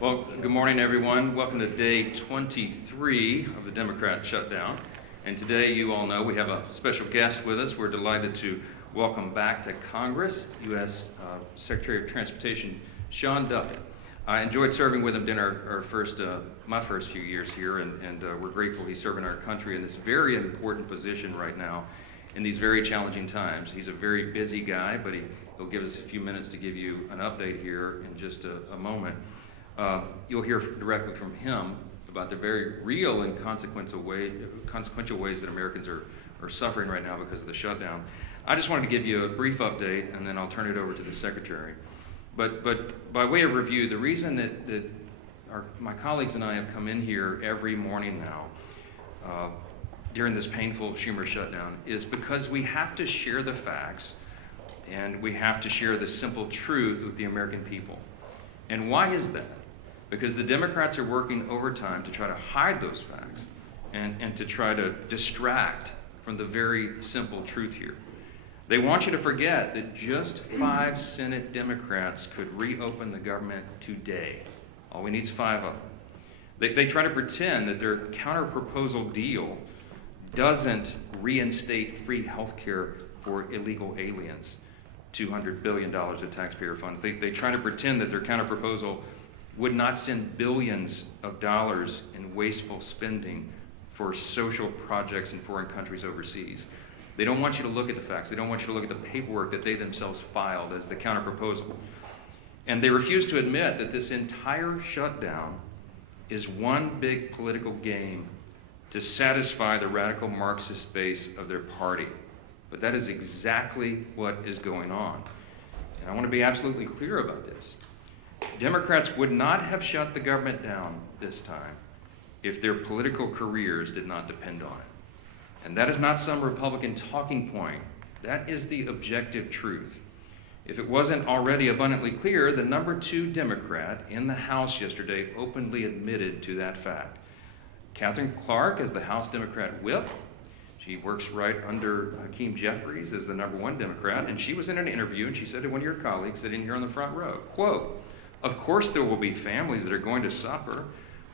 Well, good morning, everyone. Welcome to day 23 of the Democrat shutdown. And today, you all know, we have a special guest with us. We're delighted to welcome back to Congress, U.S. Secretary of Transportation, Sean Duffy. I enjoyed serving with him during my first few years here, and we're grateful he's serving our country in this very important position right now in these very challenging times. He's a very busy guy, but he'll give us a few minutes to give you an update here in just a moment. You'll hear directly from him about the very real and consequential ways that Americans are suffering right now because of the shutdown. I just wanted to give you a brief update, and then I'll turn it over to the Secretary. But by way of review, the reason that my colleagues and I have come in here every morning now during this painful Schumer shutdown is because we have to share the facts and we have to share the simple truth with the American people. And why is that? Because the Democrats are working overtime to try to hide those facts and to try to distract from the very simple truth here. They want you to forget that just 5 Senate Democrats could reopen the government today. All we need is 5 of them. They try to pretend that their counter-proposal deal doesn't reinstate free health care for illegal aliens, $200 billion of taxpayer funds. They try to pretend that their counter-proposal would not send billions of dollars in wasteful spending for social projects in foreign countries overseas. They don't want you to look at the facts. They don't want you to look at the paperwork that they themselves filed as the counter-proposal. And they refuse to admit that this entire shutdown is one big political game to satisfy the radical Marxist base of their party. But that is exactly what is going on. And I want to be absolutely clear about this. Democrats would not have shut the government down this time if their political careers did not depend on it. And that is not some Republican talking point. That is the objective truth. If it wasn't already abundantly clear, the number 2 Democrat in the House yesterday openly admitted to that fact. Katherine Clark, as the House Democrat whip, she works right under Hakeem Jeffries as the number 1 Democrat, and she was in an interview and she said to one of your colleagues sitting here on the front row, quote, "Of course there will be families that are going to suffer,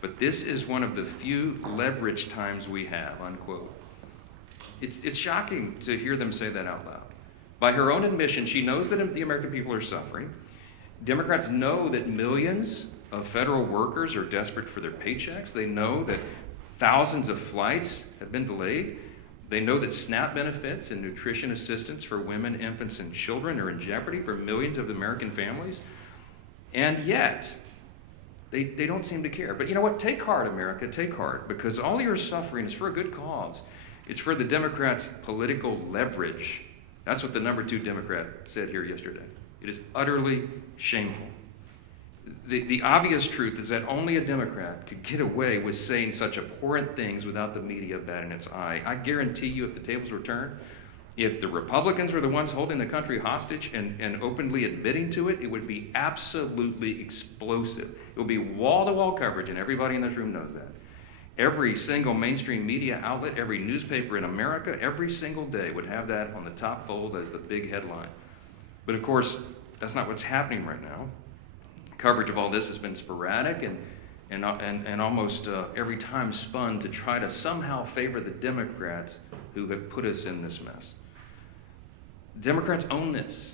but this is one of the few leverage times we have," unquote. It's shocking to hear them say that out loud. By her own admission, she knows that the American people are suffering. Democrats know that millions of federal workers are desperate for their paychecks. They know that thousands of flights have been delayed. They know that SNAP benefits and nutrition assistance for women, infants, and children are in jeopardy for millions of American families. And yet, they don't seem to care. But you know what? Take heart, America, take heart, because all your suffering is for a good cause. It's for the Democrats' political leverage. That's what the number 2 Democrat said here yesterday. It is utterly shameful. The obvious truth is that only a Democrat could get away with saying such abhorrent things without the media batting its eye. I guarantee you, if the tables were turned, if the Republicans were the ones holding the country hostage and openly admitting to it, it would be absolutely explosive. It would be wall-to-wall coverage, and everybody in this room knows that. Every single mainstream media outlet, every newspaper in America, every single day would have that on the top fold as the big headline. But of course, that's not what's happening right now. Coverage of all this has been sporadic and almost every time spun to try to somehow favor the Democrats who have put us in this mess. Democrats own this.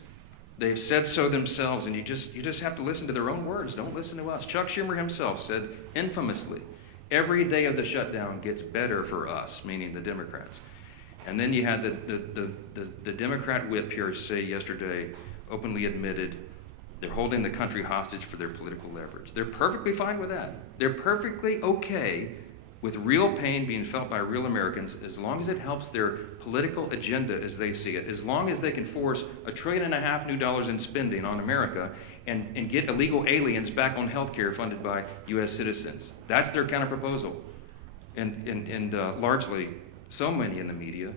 They've said so themselves, and you just have to listen to their own words. Don't listen to us. Chuck Schumer himself said infamously, "Every day of the shutdown gets better for us," meaning the Democrats. And then you had the Democrat whip here say yesterday, openly admitted, they're holding the country hostage for their political leverage. They're perfectly fine with that. They're perfectly okay with real pain being felt by real Americans as long as it helps their political agenda as they see it, as long as they can force $1.5 trillion new dollars in spending on America and get illegal aliens back on health care funded by U.S. citizens. That's their counter-proposal. And largely, so many in the media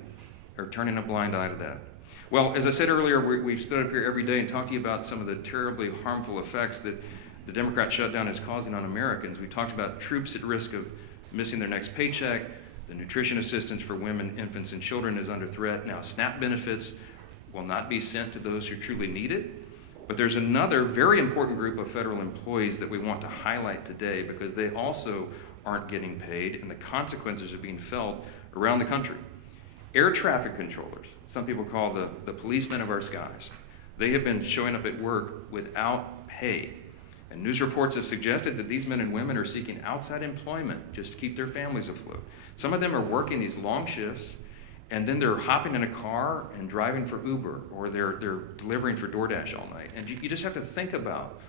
are turning a blind eye to that. Well, as I said earlier, we've stood up here every day and talked to you about some of the terribly harmful effects that the Democrat shutdown is causing on Americans. We talked about troops at risk of missing their next paycheck. The nutrition assistance for women, infants, and children is under threat. Now, SNAP benefits will not be sent to those who truly need it. But there's another very important group of federal employees that we want to highlight today because they also aren't getting paid and the consequences are being felt around the country. Air traffic controllers, some people call the policemen of our skies, they have been showing up at work without pay. And news reports have suggested that these men and women are seeking outside employment just to keep their families afloat. Some of them are working these long shifts, and then they're hopping in a car and driving for Uber, or they're delivering for DoorDash all night. And you just have to think about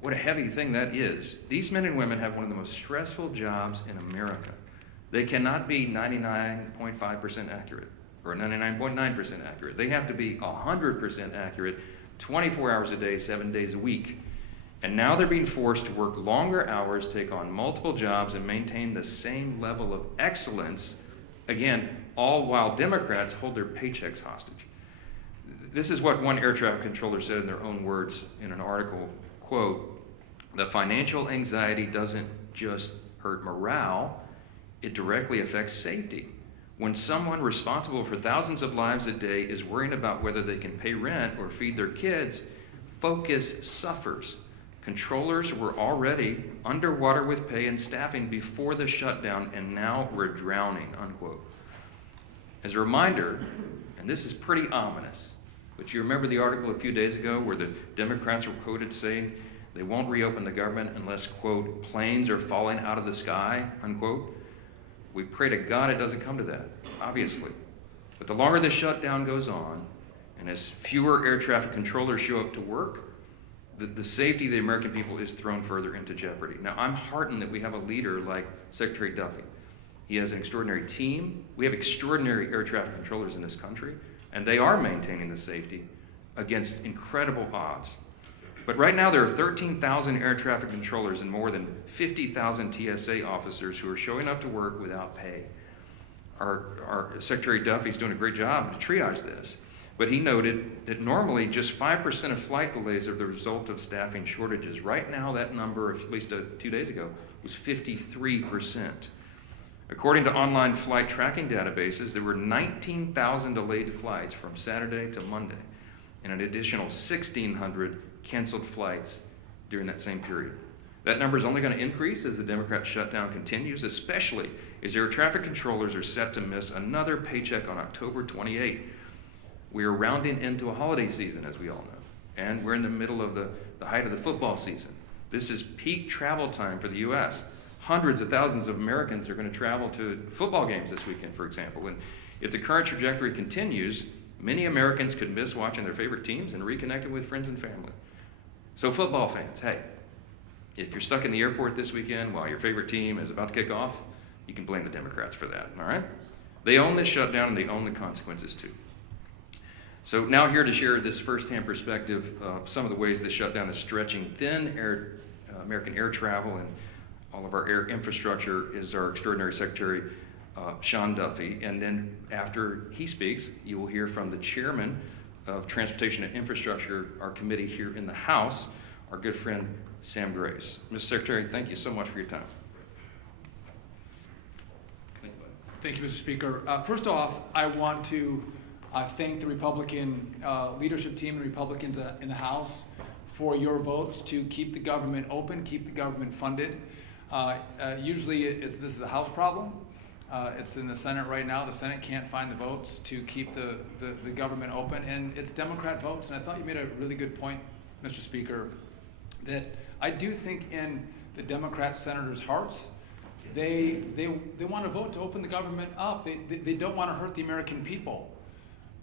what a heavy thing that is. These men and women have one of the most stressful jobs in America. They cannot be 99.5% accurate or 99.9% accurate. They have to be 100% accurate 24 hours a day, 7 days a week. And now they're being forced to work longer hours, take on multiple jobs, and maintain the same level of excellence, again, all while Democrats hold their paychecks hostage. This is what one air traffic controller said in their own words in an article, quote, "The financial anxiety doesn't just hurt morale, it directly affects safety. When someone responsible for thousands of lives a day is worrying about whether they can pay rent or feed their kids, focus suffers. Controllers were already underwater with pay and staffing before the shutdown, and now we're drowning," unquote. As a reminder, and this is pretty ominous, but you remember the article a few days ago where the Democrats were quoted saying they won't reopen the government unless, quote, "planes are falling out of the sky," unquote. We pray to God it doesn't come to that, obviously. But the longer the shutdown goes on, and as fewer air traffic controllers show up to work, the safety of the American people is thrown further into jeopardy. Now, I'm heartened that we have a leader like Secretary Duffy. He has an extraordinary team. We have extraordinary air traffic controllers in this country, and they are maintaining the safety against incredible odds. But right now, there are 13,000 air traffic controllers and more than 50,000 TSA officers who are showing up to work without pay. Our Secretary Duffy's doing a great job to triage this. But he noted that normally just 5% of flight delays are the result of staffing shortages. Right now, that number, at least 2 days ago, was 53%. According to online flight tracking databases, there were 19,000 delayed flights from Saturday to Monday, and an additional 1,600 canceled flights during that same period. That number is only going to increase as the Democrat shutdown continues, especially as air traffic controllers are set to miss another paycheck on October 28th. We are rounding into a holiday season, as we all know, and we're in the middle of the height of the football season. This is peak travel time for the U.S. Hundreds of thousands of Americans are going to travel to football games this weekend, for example. And if the current trajectory continues, many Americans could miss watching their favorite teams and reconnecting with friends and family. So football fans, hey, if you're stuck in the airport this weekend while your favorite team is about to kick off, you can blame the Democrats for that, all right? They own this shutdown and they own the consequences too. So now here to share this firsthand perspective of some of the ways the shutdown is stretching thin American air travel and all of our air infrastructure is our extraordinary Secretary, Sean Duffy. And then after he speaks, you will hear from the chairman of Transportation and Infrastructure, our committee here in the House, our good friend, Sam Graves. Mr. Secretary, thank you so much for your time. Thank you, Mr. Speaker. First off, I want to thank the Republican leadership team and Republicans in the House for your votes to keep the government open, keep the government funded. Usually this is a House problem. It's in the Senate right now. The Senate can't find the votes to keep the government open, and it's Democrat votes. And I thought you made a really good point, Mr. Speaker, that I do think in the Democrat senators' hearts, they want to vote to open the government up. They don't want to hurt the American people.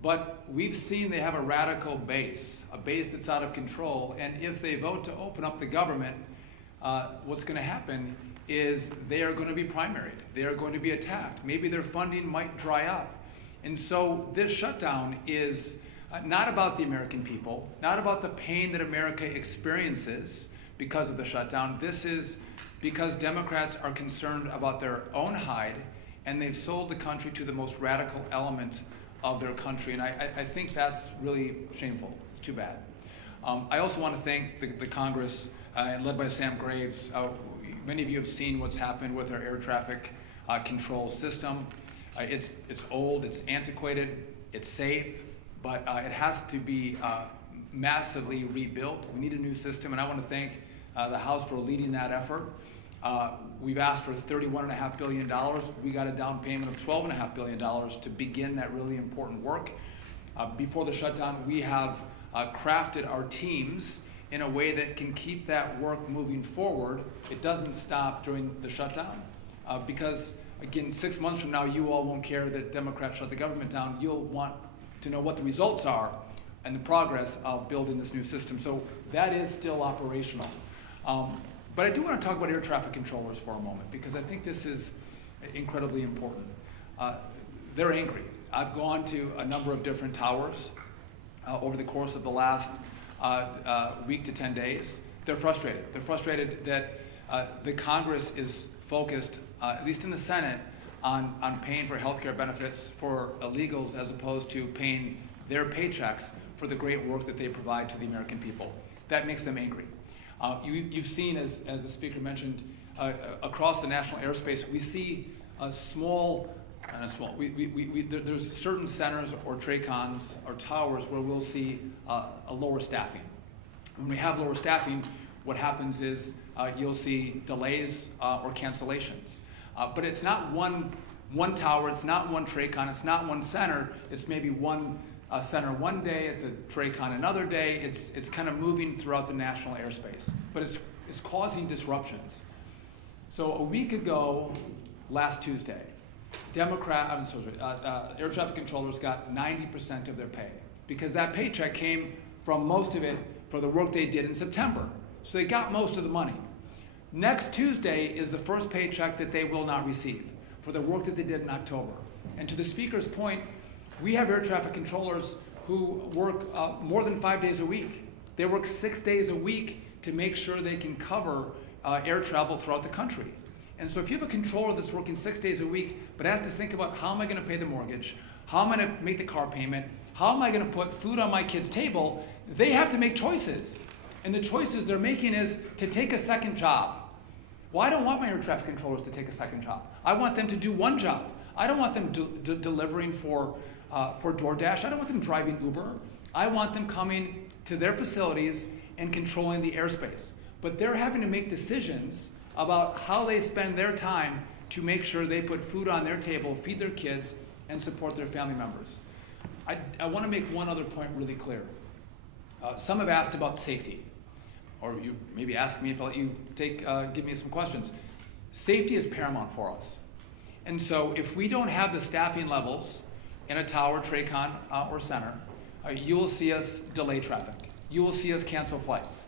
But we've seen they have a radical base, a base that's out of control. And if they vote to open up the government, what's going to happen is they are going to be primaried. They are going to be attacked. Maybe their funding might dry up. And so this shutdown is not about the American people, not about the pain that America experiences because of the shutdown. This is because Democrats are concerned about their own hide, and they've sold the country to the most radical element of their country. And I think that's really shameful. It's too bad. I also want to thank the Congress, led by Sam Graves. Many of you have seen what's happened with our air traffic control system. It's old, it's antiquated, it's safe, but it has to be massively rebuilt. We need a new system, and I want to thank the House for leading that effort. We've asked for $31.5 billion. We got a down payment of $12.5 billion to begin that really important work. Before the shutdown, we have crafted our teams in a way that can keep that work moving forward. It doesn't stop during the shutdown because, again, 6 months from now, you all won't care that Democrats shut the government down. You'll want to know what the results are and the progress of building this new system. So that is still operational. But I do want to talk about air traffic controllers for a moment because I think this is incredibly important. They're angry. I've gone to a number of different towers over the course of the last week to 10 days. They're frustrated. They're frustrated that the Congress is focused, at least in the Senate, on paying for health care benefits for illegals as opposed to paying their paychecks for the great work that they provide to the American people. That makes them angry. You've seen, as the speaker mentioned, across the national airspace, we see there's certain centers or TRACONs or towers where we'll see a lower staffing. When we have lower staffing, what happens is you'll see delays or cancellations. But it's not one tower, it's not one TRACON, it's not one center, it's maybe one center one day, it's a TRACON another day, it's kind of moving throughout the national airspace. But it's causing disruptions. So a week ago, last Tuesday, air traffic controllers got 90% of their pay because that paycheck came from most of it for the work they did in September. So they got most of the money. Next Tuesday is the first paycheck that they will not receive for the work that they did in October. And to the speaker's point, we have air traffic controllers who work more than 5 days a week. They work 6 days a week to make sure they can cover air travel throughout the country. And so if you have a controller that's working 6 days a week, but has to think about how am I going to pay the mortgage, how am I going to make the car payment, how am I going to put food on my kid's table, they have to make choices. And the choices they're making is to take a second job. Well, I don't want my air traffic controllers to take a second job. I want them to do one job. I don't want them delivering for DoorDash. I don't want them driving Uber. I want them coming to their facilities and controlling the airspace. But they're having to make decisions about how they spend their time to make sure they put food on their table, feed their kids, and support their family members. I want to make one other point really clear. Some have asked about safety, or you maybe ask me if I'll let you give me some questions. Safety is paramount for us. And so if we don't have the staffing levels in a tower, TRACON, or center, you will see us delay traffic. You will see us cancel flights.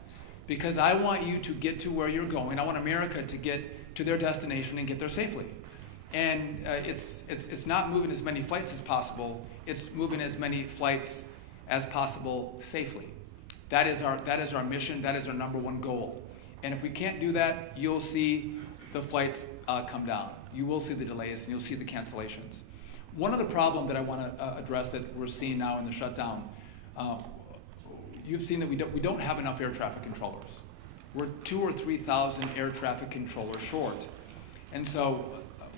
Because I want you to get to where you're going. I want America to get to their destination and get there safely. And it's not moving as many flights as possible. It's moving as many flights as possible safely. That is our mission. That is our number one goal. And if we can't do that, you'll see the flights come down. You will see the delays and you'll see the cancellations. One other problem that I want to address that we're seeing now in the shutdown, you've seen that we don't have enough air traffic controllers. We're 2,000 or 3,000 air traffic controllers short. And so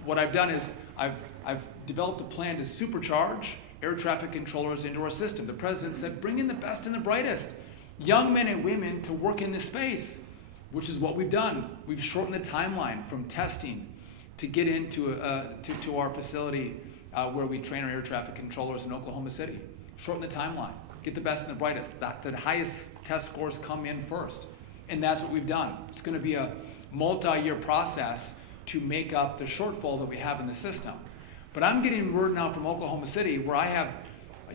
what I've done is I've developed a plan to supercharge air traffic controllers into our system. The president said, bring in the best and the brightest, young men and women to work in this space, which is what we've done. We've shortened the timeline from testing to get into to our facility where we train our air traffic controllers in Oklahoma City. Shorten the timeline. Get the best and the brightest. The highest test scores come in first. And that's what we've done. It's going to be a multi-year process to make up the shortfall that we have in the system. But I'm getting word now from Oklahoma City where I have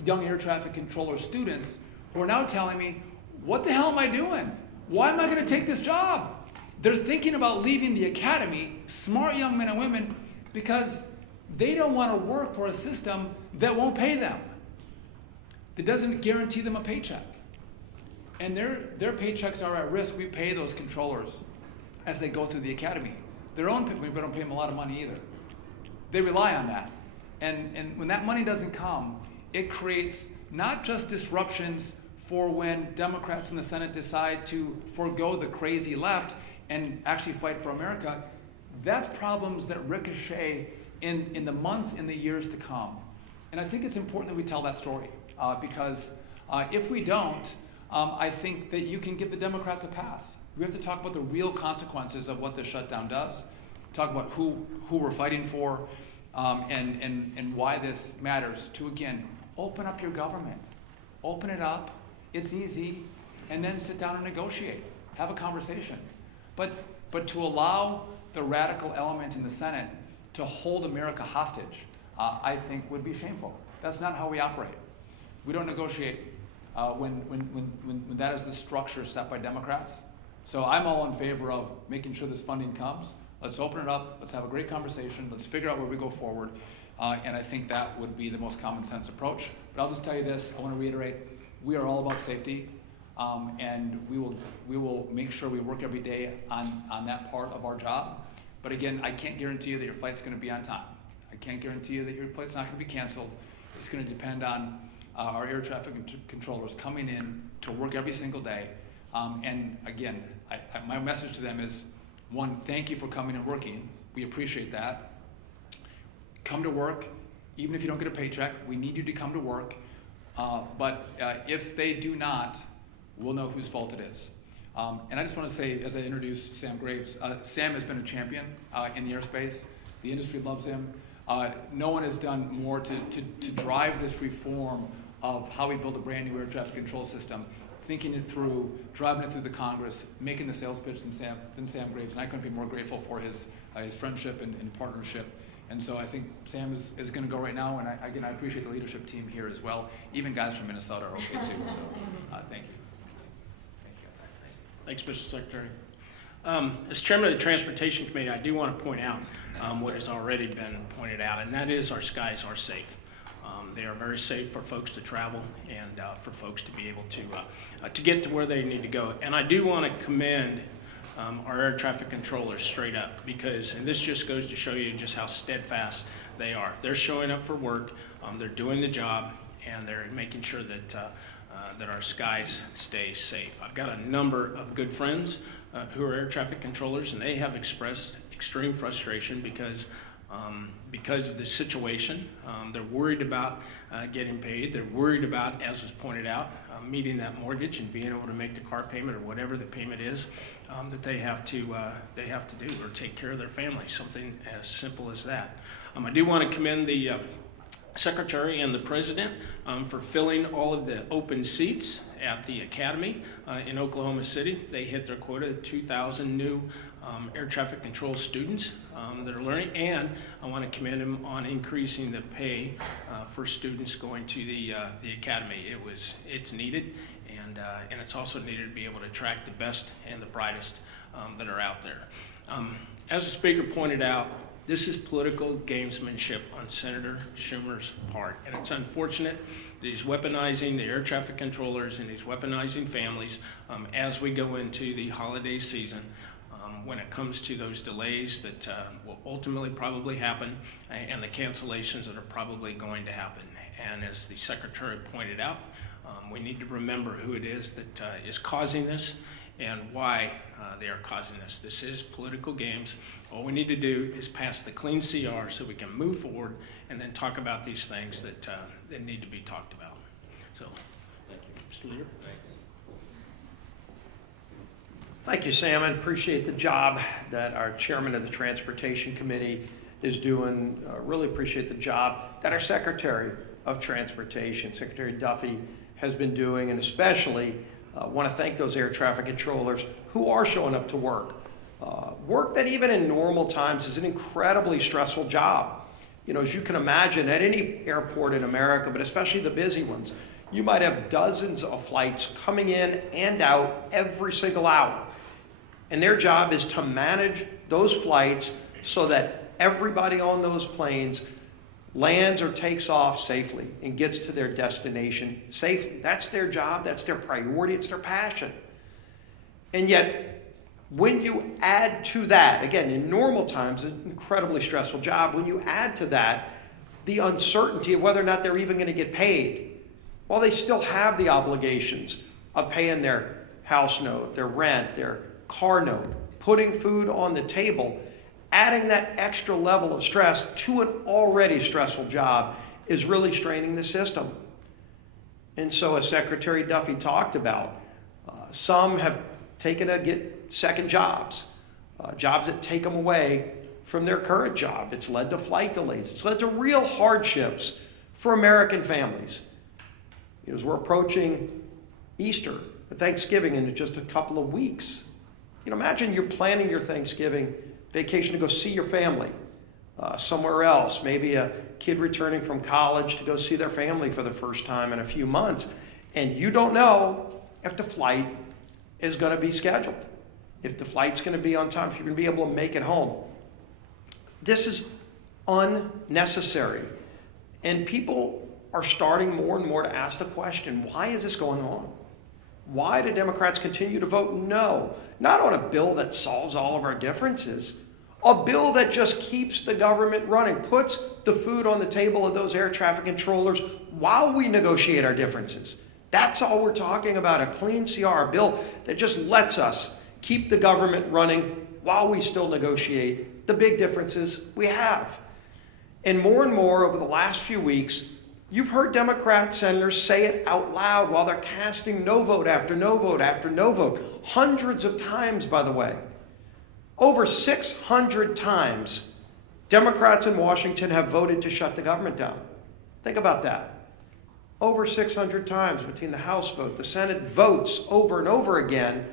young air traffic controller students who are now telling me, what the hell am I doing? Why am I going to take this job? They're thinking about leaving the academy, smart young men and women, because they don't want to work for a system that won't pay them, that doesn't guarantee them a paycheck. And their paychecks are at risk. We pay those controllers as they go through the academy. We don't pay them a lot of money either. They rely on that. And when that money doesn't come, it creates not just disruptions for when Democrats in the Senate decide to forego the crazy left and actually fight for America. That's problems that ricochet in the months and the years to come. And I think it's important that we tell that story because if we don't, I think that you can give the Democrats a pass. We have to talk about the real consequences of what this shutdown does, talk about who we're fighting for, and why this matters. To, again, open up your government. Open it up. It's easy. And then sit down and negotiate. Have a conversation. But to allow the radical element in the Senate to hold America hostage, I think would be shameful. That's not how we operate. We don't negotiate when that is the structure set by Democrats. So I'm all in favor of making sure this funding comes. Let's open it up. Let's have a great conversation. Let's figure out where we go forward. And I think that would be the most common sense approach. But I'll just tell you this. I want to reiterate, we are all about safety. And we will make sure we work every day on that part of our job. But again, I can't guarantee you that your flight's going to be on time. I can't guarantee you that your flight's not going to be canceled. It's going to depend on our air traffic controllers coming in to work every single day. And again, my message to them is, one, thank you for coming and working. We appreciate that. Come to work, even if you don't get a paycheck. We need you to come to work. But if they do not, we'll know whose fault it is. And I just want to say, as I introduce Sam Graves, Sam has been a champion in the airspace. The industry loves him. No one has done more to drive this reform of how we build a brand new air traffic control system, thinking it through, driving it through the Congress, making the sales pitch than Sam Graves. And I couldn't be more grateful for his friendship and partnership. And so I think Sam is going to go right now. And I appreciate the leadership team here as well. Even guys from Minnesota are okay too. So thank you. Thanks, Mr. Secretary. As chairman of the Transportation Committee, I do want to point out what has already been pointed out, and that is our skies are safe. They are very safe for folks to travel and for folks to be able to get to where they need to go. And I do want to commend our air traffic controllers straight up, because, and this just goes to show you just how steadfast they are. They're showing up for work, they're doing the job, and they're making sure that our skies stay safe. I've got a number of good friends who are air traffic controllers, and they have expressed extreme frustration because of this situation. They're worried about getting paid. They're worried about, as was pointed out, meeting that mortgage and being able to make the car payment or whatever the payment is that they have to do, or take care of their family. Something as simple as that. I do want to commend the Secretary and the President for filling all of the open seats at the Academy in Oklahoma City. They hit their quota of 2,000 new air traffic control students that are learning, and I want to commend them on increasing the pay for students going to the Academy. It's needed, and it's also needed to be able to attract the best and the brightest that are out there. As the Speaker pointed out, this is political gamesmanship on Senator Schumer's part, and it's unfortunate that he's weaponizing the air traffic controllers and he's weaponizing families as we go into the holiday season when it comes to those delays that will ultimately probably happen and the cancellations that are probably going to happen. And as the Secretary pointed out, we need to remember who it is that is causing this and why they are causing this. This is political games. All we need to do is pass the clean CR so we can move forward and then talk about these things that need to be talked about. So, thank you. Mr. Lear. Thank you, Sam. I appreciate the job that our chairman of the Transportation Committee is doing. Really appreciate the job that our Secretary of Transportation, Secretary Duffy, has been doing, and especially want to thank those air traffic controllers who are showing up to work. Work that even in normal times is an incredibly stressful job. You know, as you can imagine, at any airport in America, but especially the busy ones, you might have dozens of flights coming in and out every single hour. And their job is to manage those flights so that everybody on those planes lands or takes off safely and gets to their destination safely. That's their job, that's their priority, it's their passion. And yet, when you add to that, again, in normal times, an incredibly stressful job, when you add to that the uncertainty of whether or not they're even going to get paid, while they still have the obligations of paying their house note, their rent, their car note, putting food on the table, adding that extra level of stress to an already stressful job is really straining the system. And so, as Secretary Duffy talked about, Some have taken to get second jobs, jobs that take them away from their current job. It's led to flight delays. It's led to real hardships for American families. As we're approaching Easter, Thanksgiving in just a couple of weeks. Imagine you're planning your Thanksgiving vacation to go see your family somewhere else. Maybe a kid returning from college to go see their family for the first time in a few months. And you don't know if the flight is going to be scheduled, if the flight's going to be on time, if you're going to be able to make it home. This is unnecessary. And people are starting more and more to ask the question, why is this going on? Why do Democrats continue to vote no? Not on a bill that solves all of our differences, a bill that just keeps the government running, puts the food on the table of those air traffic controllers while we negotiate our differences. That's all we're talking about, a clean CR, a bill that just lets us keep the government running while we still negotiate the big differences we have. And more over the last few weeks, you've heard Democrat senators say it out loud while they're casting no vote after no vote after no vote. Hundreds of times, by the way. Over 600 times, Democrats in Washington have voted to shut the government down. Think about that. Over 600 times between the House vote, the Senate votes over and over again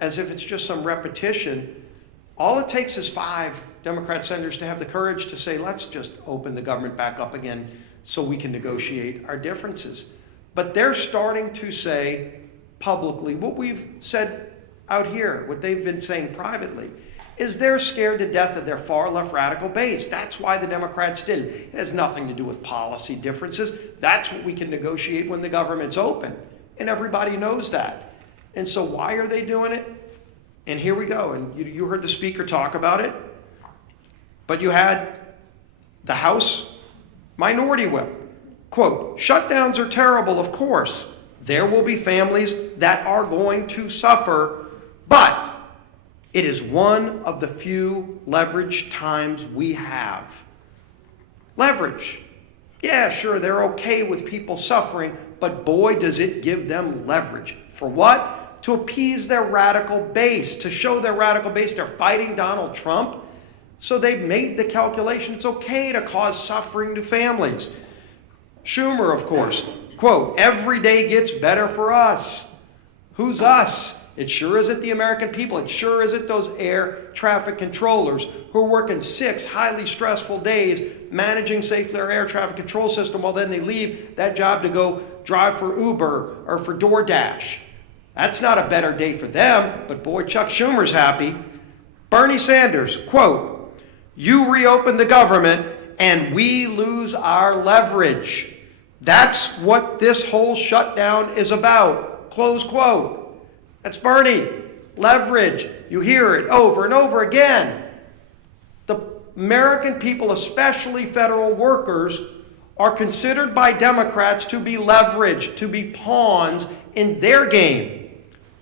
as if it's just some repetition. All it takes is 5 Democrat senators to have the courage to say, let's just open the government back up again so we can negotiate our differences. But they're starting to say publicly what we've said out here, what they've been saying privately, is they're scared to death of their far left radical base. That's why the Democrats did it. It has nothing to do with policy differences. That's what we can negotiate when the government's open. And everybody knows that. And so why are they doing it? And here we go. And you heard the speaker talk about it. But you had the House Minority Whip. Quote, shutdowns are terrible, of course. There will be families that are going to suffer, but it is one of the few leverage times we have. Leverage. Yeah, sure, they're okay with people suffering, but boy, does it give them leverage. For what? To appease their radical base, to show their radical base they're fighting Donald Trump. So they've made the calculation it's okay to cause suffering to families. Schumer, of course, quote, every day gets better for us. Who's us? It sure isn't the American people. It sure isn't those air traffic controllers who are working 6 highly stressful days managing safely our air traffic control system while then they leave that job to go drive for Uber or for DoorDash. That's not a better day for them, but boy, Chuck Schumer's happy. Bernie Sanders, quote, you reopen the government and we lose our leverage. That's what this whole shutdown is about, close quote. That's Bernie. Leverage. You hear it over and over again. The American people, especially federal workers, are considered by Democrats to be leveraged, to be pawns in their game.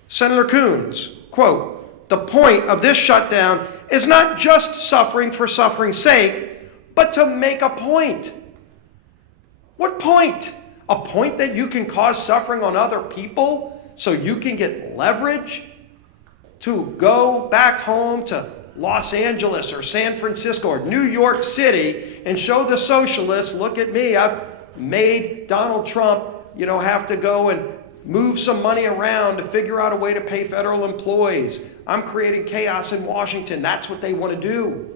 Senator Coons, quote, the point of this shutdown is not just suffering for suffering's sake, but to make a point. What point? A point that you can cause suffering on other people so you can get leverage to go back home to Los Angeles or San Francisco or New York City and show the socialists, look at me, I've made Donald Trump, have to go and move some money around to figure out a way to pay federal employees. I'm creating chaos in Washington. That's what they want to do.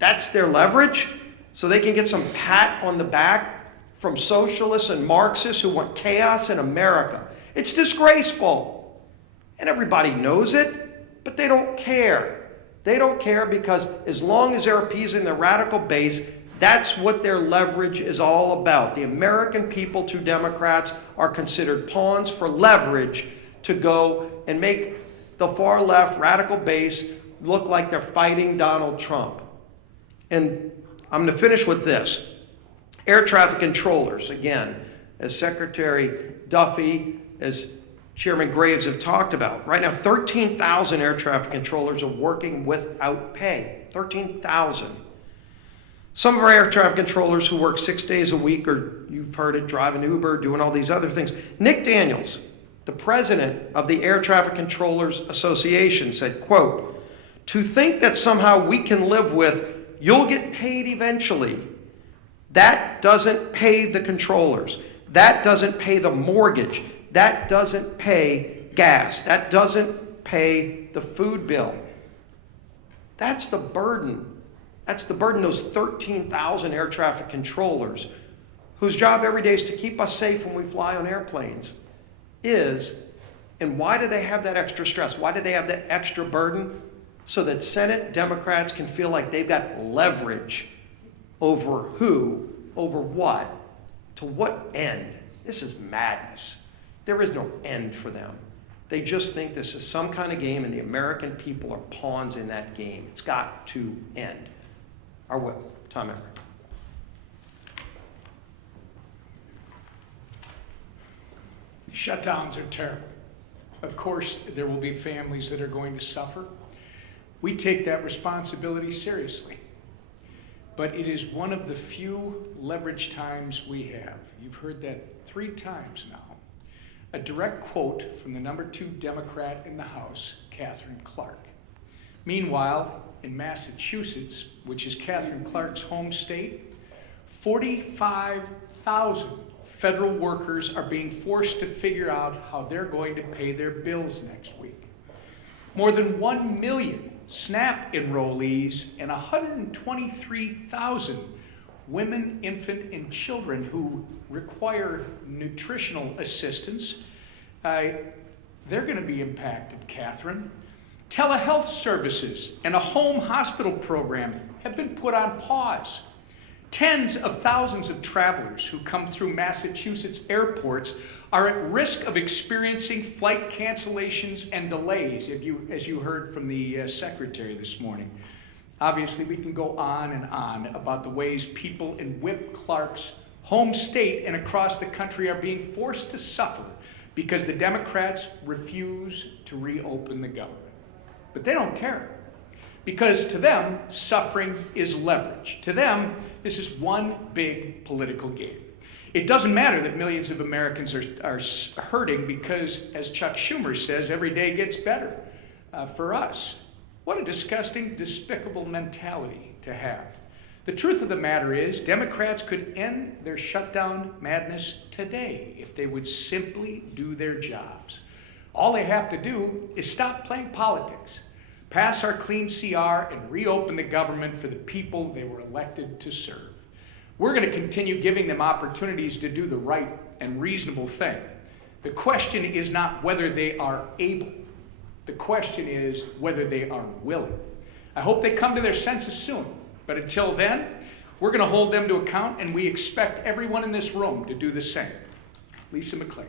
That's their leverage. So they can get some pat on the back from socialists and Marxists who want chaos in America. It's disgraceful. And everybody knows it, but they don't care. They don't care because as long as they're appeasing the radical base, that's what their leverage is all about. The American people to Democrats are considered pawns for leverage to go and make the far left radical base look like they're fighting Donald Trump. And I'm going to finish with this. Air traffic controllers, again, as Secretary Duffy, as Chairman Graves have talked about. Right now, 13,000 air traffic controllers are working without pay. 13,000. Some of our air traffic controllers who work 6 days a week, or you've heard it, driving Uber, doing all these other things. Nick Daniels, the president of the Air Traffic Controllers Association said, quote, "To think that somehow we can live with, you'll get paid eventually, that doesn't pay the controllers. That doesn't pay the mortgage. That doesn't pay gas. That doesn't pay the food bill." That's the burden. That's the burden those 13,000 air traffic controllers, whose job every day is to keep us safe when we fly on airplanes, is. And why do they have that extra stress? Why do they have that extra burden? So that Senate Democrats can feel like they've got leverage over who, over what, to what end. This is madness. There is no end for them. They just think this is some kind of game, and the American people are pawns in that game. It's got to end. Our whip, Tom Emmer. Shutdowns are terrible. Of course, there will be families that are going to suffer. We take that responsibility seriously. But it is one of the few leverage times we have. You've heard that 3 times now. A direct quote from the number 2 Democrat in the House, Catherine Clark. Meanwhile, in Massachusetts, which is Catherine Clark's home state, 45,000 federal workers are being forced to figure out how they're going to pay their bills next week. More than 1 million SNAP enrollees and 123,000 women, infant, and children who require nutritional assistance, they're going to be impacted, Catherine. Telehealth services and a home hospital program have been put on pause. Tens of thousands of travelers who come through Massachusetts airports are at risk of experiencing flight cancellations and delays, as you heard from the secretary this morning. Obviously, we can go on and on about the ways people in Whip Clark's home state and across the country are being forced to suffer because the Democrats refuse to reopen the government. But they don't care, because to them, suffering is leverage. To them, this is one big political game. It doesn't matter that millions of Americans are hurting because, as Chuck Schumer says, every day gets better for us. What a disgusting, despicable mentality to have. The truth of the matter is, Democrats could end their shutdown madness today if they would simply do their jobs. All they have to do is stop playing politics, pass our clean CR, and reopen the government for the people they were elected to serve. We're going to continue giving them opportunities to do the right and reasonable thing. The question is not whether they are able. The question is whether they are willing. I hope they come to their senses soon. But until then, we're going to hold them to account, and we expect everyone in this room to do the same. Lisa McClain.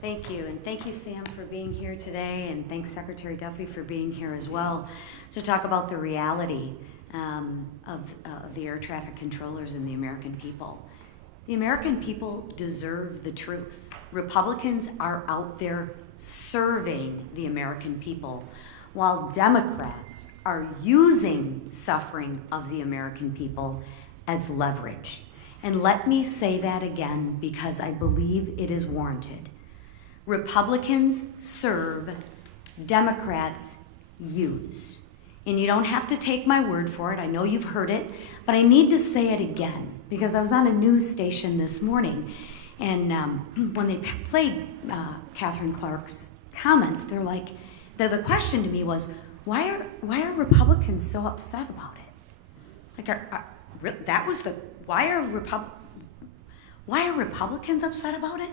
Thank you, and thank you, Sam, for being here today, and thanks, Secretary Duffy, for being here as well to talk about the reality of the air traffic controllers and the American people. The American people deserve the truth. Republicans are out there serving the American people, while Democrats are using suffering of the American people as leverage. And let me say that again, because I believe it is warranted. Republicans serve, Democrats use. And you don't have to take my word for it. I know you've heard it, but I need to say it again because I was on a news station this morning, and when they played Catherine Clark's comments, they're like, the question to me was, why are Republicans so upset about it? Like, why are Republicans upset about it?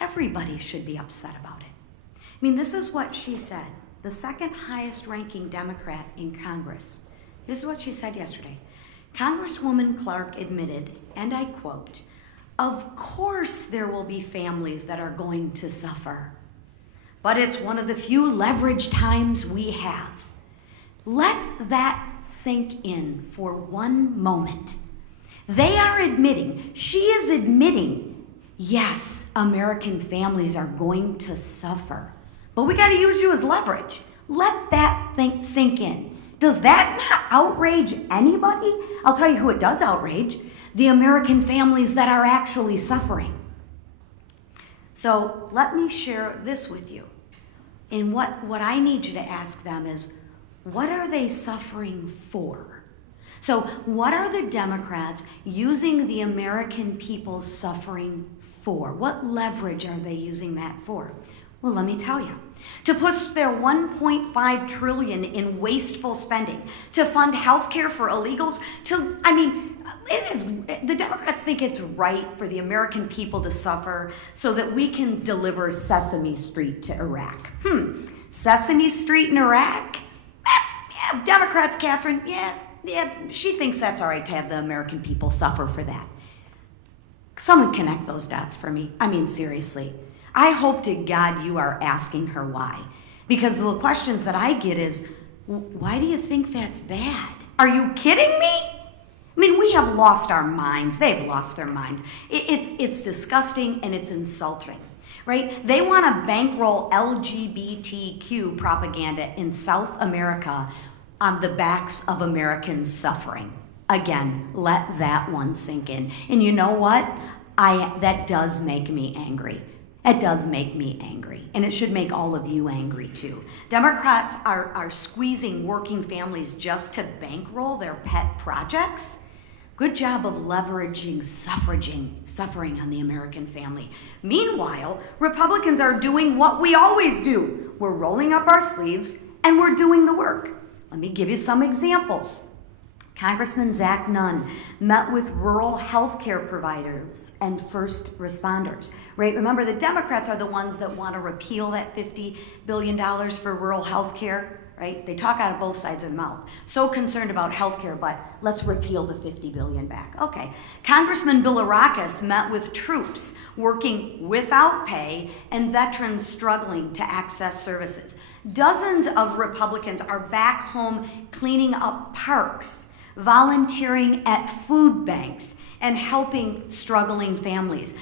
Everybody should be upset about it. I mean, this is what she said. The second highest ranking Democrat in Congress. This is what she said yesterday. Congresswoman Clark admitted, and I quote, "Of course there will be families that are going to suffer, but it's one of the few leverage times we have." Let that sink in for one moment. They are admitting, she is admitting, yes, American families are going to suffer. But we got to use you as leverage. Let that thing sink in. Does that not outrage anybody? I'll tell you who it does outrage. The American families that are actually suffering. So let me share this with you. And what I need you to ask them is, what are they suffering for? So what are the Democrats using the American people's suffering for? What leverage are they using that for? Well, let me tell you. To push their $1.5 trillion in wasteful spending, to fund health care for illegals, the Democrats think it's right for the American people to suffer so that we can deliver Sesame Street to Iraq. Sesame Street in Iraq? Democrats, Catherine, she thinks that's all right to have the American people suffer for that. Someone connect those dots for me. I mean, seriously. I hope to God you are asking her why. Because the questions that I get is, why do you think that's bad? Are you kidding me? I mean, we have lost our minds. They've lost their minds. It's disgusting and it's insulting, right? They want to bankroll LGBTQ propaganda in South America on the backs of Americans suffering. Again, let that one sink in. And you know what? That does make me angry. It does make me angry, and it should make all of you angry too. Democrats are squeezing working families just to bankroll their pet projects. Good job of leveraging suffering on the American family. Meanwhile, Republicans are doing what we always do. We're rolling up our sleeves and we're doing the work. Let me give you some examples. Congressman Zach Nunn met with rural health care providers and first responders, right? Remember, the Democrats are the ones that want to repeal that $50 billion for rural health care, right? They talk out of both sides of the mouth. So concerned about health care, but let's repeal the $50 billion back. Okay. Congressman Bilirakis met with troops working without pay and veterans struggling to access services. Dozens of Republicans are back home cleaning up parks, volunteering at food banks, and helping struggling families.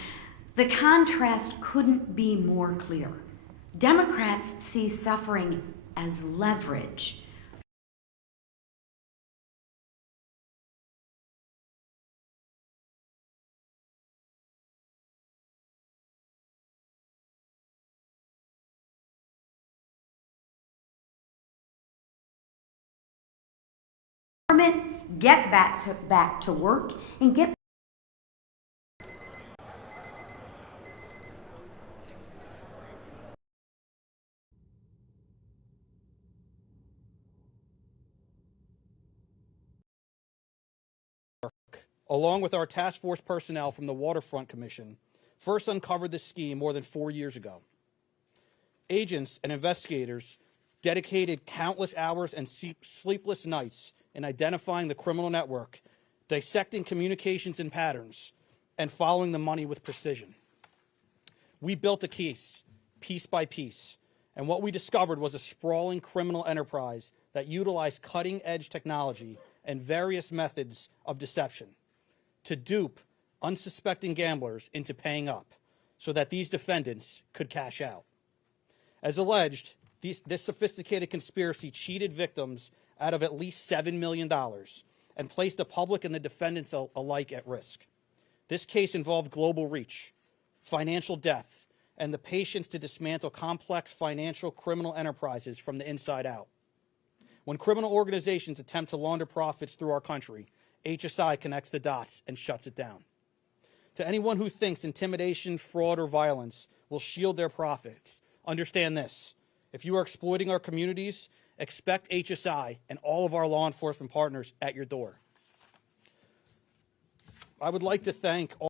The contrast couldn't be more clear. Democrats see suffering as leverage. Get back to work and get along with our task force personnel from the Waterfront Commission, first uncovered this scheme more than 4 years ago. Agents and investigators dedicated countless hours and sleepless nights in identifying the criminal network, dissecting communications and patterns, and following the money with precision. We built a case, piece by piece, and what we discovered was a sprawling criminal enterprise that utilized cutting-edge technology and various methods of deception to dupe unsuspecting gamblers into paying up so that these defendants could cash out. As alleged, this sophisticated conspiracy cheated victims out of at least $7 million and placed the public and the defendants alike at risk. This case involved global reach, financial depth, and the patience to dismantle complex financial criminal enterprises from the inside out. When criminal organizations attempt to launder profits through our country, HSI connects the dots and shuts it down. To anyone who thinks intimidation, fraud, or violence will shield their profits, understand this. If you are exploiting our communities, expect HSI and all of our law enforcement partners at your door. I would like to thank all